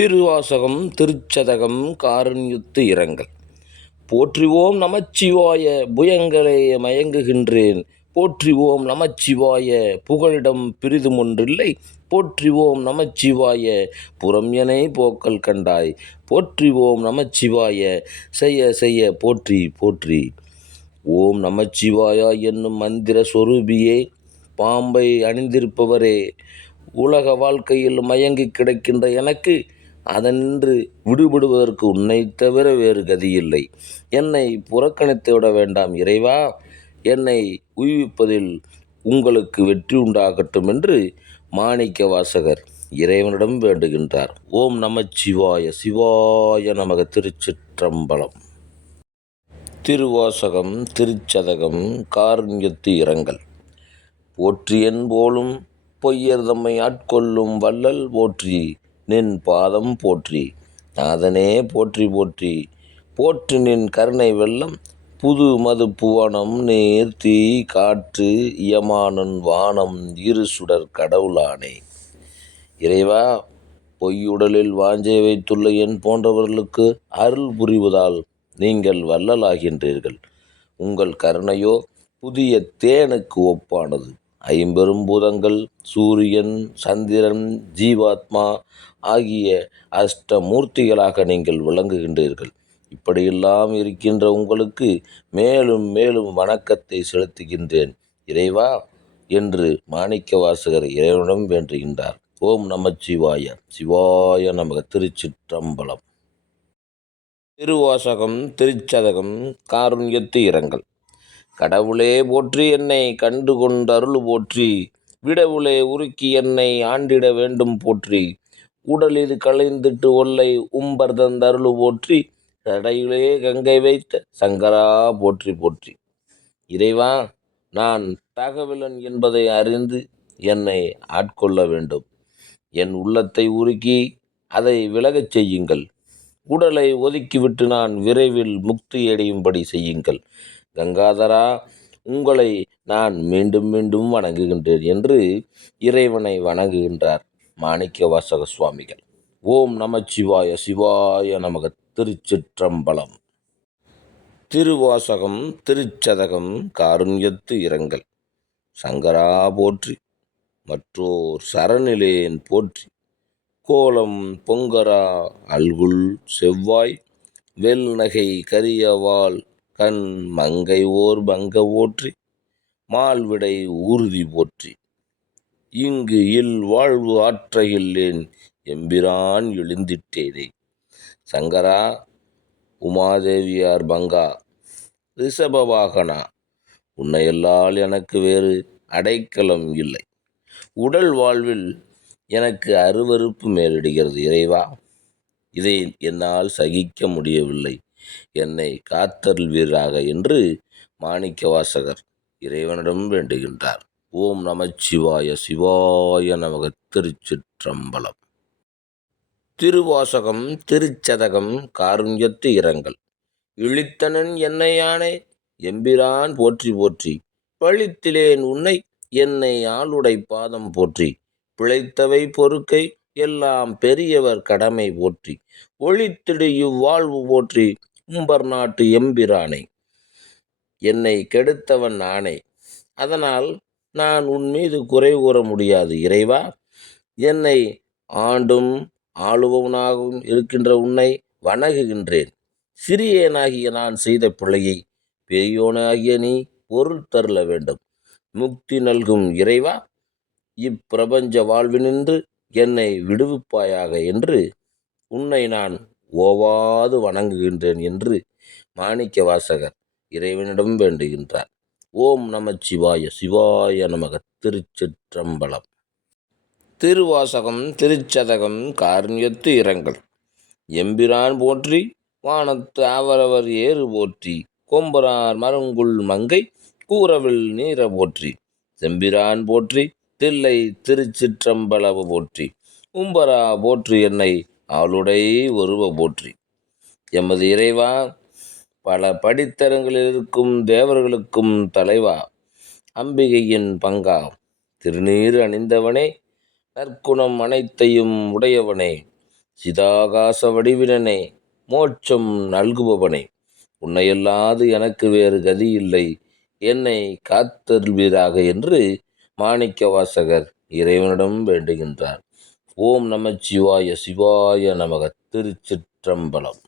திருவாசகம் திருச்சதகம் காரண்யுத்து இரங்கல். போற்றிவோம் நமச்சிவாய புயங்களே மயங்குகின்றேன். போற்றிவோம் நமச்சிவாய புகழிடம் பிரிதுமொன்றில்லை. போற்றிவோம் நமச்சிவாய புறம் என போக்கல் கண்டாய். போற்றிவோம் நமச்சிவாய செய்ய செய்ய போற்றி போற்றி. ஓம் நமச்சிவாயா என்னும் மந்திர சொரூபியே பாம்பை அணிந்திருப்பவரே உலக வாழ்க்கையில் மயங்கி கிடக்கின்ற எனக்கு அதனின்று விடுபடுவதற்கு உன்னைத் தவிர வேறு கதியில்லை என்னை புறக்கணித்து விட வேண்டாம் இறைவா. என்னை உய்விப்பதில் உங்களுக்கு வெற்றி உண்டாகட்டும் என்று மாணிக்க வாசகர் இறைவனிடம் வேண்டுகின்றார். ஓம் நமச்சிவாய சிவாய நமக. திருச்சிற்றம்பலம். திருவாசகம் திருச்சதகம் காருண்யத்து இரங்கல். போற்றியன் போலும் பொய்யர் தம்மை ஆட்கொள்ளும் வள்ளல் போற்றி நின் பாதம் போற்றி நாதனே போற்றி போற்றி. போற்று நின் கருணை வெள்ளம் புது மது புவனம் நீர் தீ காற்று இயமானன் வானம் இரு சுடர் கடவுளானே. இறைவா பொய்யுடலில் வாஞ்சை வைத்துள்ள என் போன்றவர்களுக்கு அருள் புரிவதால் நீங்கள் வள்ளலாகின்றீர்கள். உங்கள் கருணையோ புதிய தேனுக்கு ஒப்பானது. ஐம்பெரும் பூதங்கள் சூரியன் சந்திரன் ஜீவாத்மா ஆகிய அஷ்டமூர்த்திகளாக நீங்கள் விளங்குகின்றீர்கள். இப்படியெல்லாம் இருக்கின்ற உங்களுக்கு மேலும் மேலும் வணக்கத்தை செலுத்துகின்றேன். இறைவா என்று மாணிக்க வாசகர் இறைவனிடம் வேண்டுகின்றார். ஓம் நமச்சிவாய சிவாய நமக திருச்சிற்றம்பலம். திருவாசகம் திருச்சதகம் காருண்யத்து இரங்கல். கடவுளே போற்றி என்னை கண்டு கொண்டருள் போற்றி. விடவுளே உருக்கி என்னை ஆண்டிட வேண்டும் போற்றி. உடலில் களைந்திட்டு ஒல்லை உம்பர் தந்தருள் போற்றி. தடையிலே கங்கை வைத்த சங்கரா போற்றி போற்றி. இறைவா நான் தகவலன் என்பதை அறிந்து என்னை ஆட்கொள்ள வேண்டும். என் உள்ளத்தை உருக்கி அதை விலகச் செய்யுங்கள். உடலை ஒதுக்கிவிட்டு நான் விரைவில் முக்தி அடையும்படி செய்யுங்கள். கங்காதரா உங்களை நான் மீண்டும் மீண்டும் வணங்குகின்றேன் என்று இறைவனை வணங்குகின்றார் மாணிக்க வாசக சுவாமிகள். ஓம் நமச்சிவாய சிவாய நமக. திருச்சிற்றம்பலம். திருவாசகம் திருச்சதகம் காருண்யத்து இரங்கல். சங்கரா போற்றி மற்றோர் சரணிலேன் போற்றி. கோலம் பொங்கரா அல்குல் செவ்வாய் வெல்நகை கரியவாள் கண் மங்கை ஓர் பங்க ஓற்றி மால்விடை ஊர்தி போற்றி. இங்கு இல் வாழ்வு ஆற்றையில்லேன் எம்பிரான் எழுந்திட்டேனே. சங்கரா உமாதேவியார் பங்கா ரிஷபவாகனா உன்னையல்லால் எனக்கு வேறு அடைக்கலம் இல்லை. உடல் வாழ்வில் எனக்கு அருவருப்பு மேலிடுகிறது இறைவா. இதை என்னால் சகிக்க முடியவில்லை. என்னை காத்தருள்வீராக என்று மாணிக்க வாசகர் இறைவனிடம் வேண்டுகின்றார். ஓம் நமச்சிவாய சிவாய நமக திருச்சிற்றம்பலம். திருவாசகம் திருச்சதகம் காருண்யத்து இரங்கல். இழித்தனன் என்னையானே எம்பிரான் போற்றி போற்றி. பழித்திலேன் உன்னை என்னை ஆளுடை பாதம் போற்றி. பிழைத்தவை பொறுக்கை எல்லாம் பெரியவர் கடமை போற்றி. ஒழித்திடு இவ்வாழ்வு போற்றி. உம்பர் நாட்டு எம்பிரானை என்னை கெடுத்தவன் நானே. அதனால் நான் உன் மீது குறை கூற முடியாது இறைவா. என்னை ஆண்டும் ஆளுபவனாகவும் இருக்கின்ற உன்னை வணங்குகின்றேன். சிறியனாகிய நான் செய்த பிழையை பெரியோனாகிய நீ பொருள் தருள வேண்டும். முக்தி நல்கும் இறைவா இப்பிரபஞ்ச வாழ்வினின்று என்னை விடுவிப்பாயாக என்று உன்னை நான் ஓவாது வணங்குகின்றேன் என்று மாணிக்க வாசகர் இறைவனிடம் வேண்டுகின்றார். ஓம் நமச்சிவாய சிவாய நமக திருச்சிற்றம்பலம். திருவாசகம் திருச்சதகம் கார்ணியத்து இரங்கல். எம்பிரான் போற்றி வானத்து அவரவர் ஏறு போற்றி கொம்பரார் மருங்குள் மங்கை கூறவில் நீர போற்றி. செம்பிரான் போற்றி தில்லை திருச்சிற்றம்பலவு போற்றி. உம்பரா போற்று என்னை அவளுடைய உருவ போற்றி. எமது இறைவா பல படித்தரங்களில் இருக்கும் தேவர்களுக்கும் தலைவா அம்பிகையின் பங்கா திருநீர் அணிந்தவனே நற்குணம் அனைத்தையும் உடையவனே சிதாகாச வடிவினனே மோட்சம் நல்குபவனே. உன்னையல்லாது எனக்கு வேறு கதி இல்லை என்னை காத்தருள்வீராக என்று மாணிக்க வாசகர் இறைவனிடம் வேண்டுகின்றார். ஓம் நமச்சிவாய சிவாய நமக. திருச்சிற்றம்பலம்.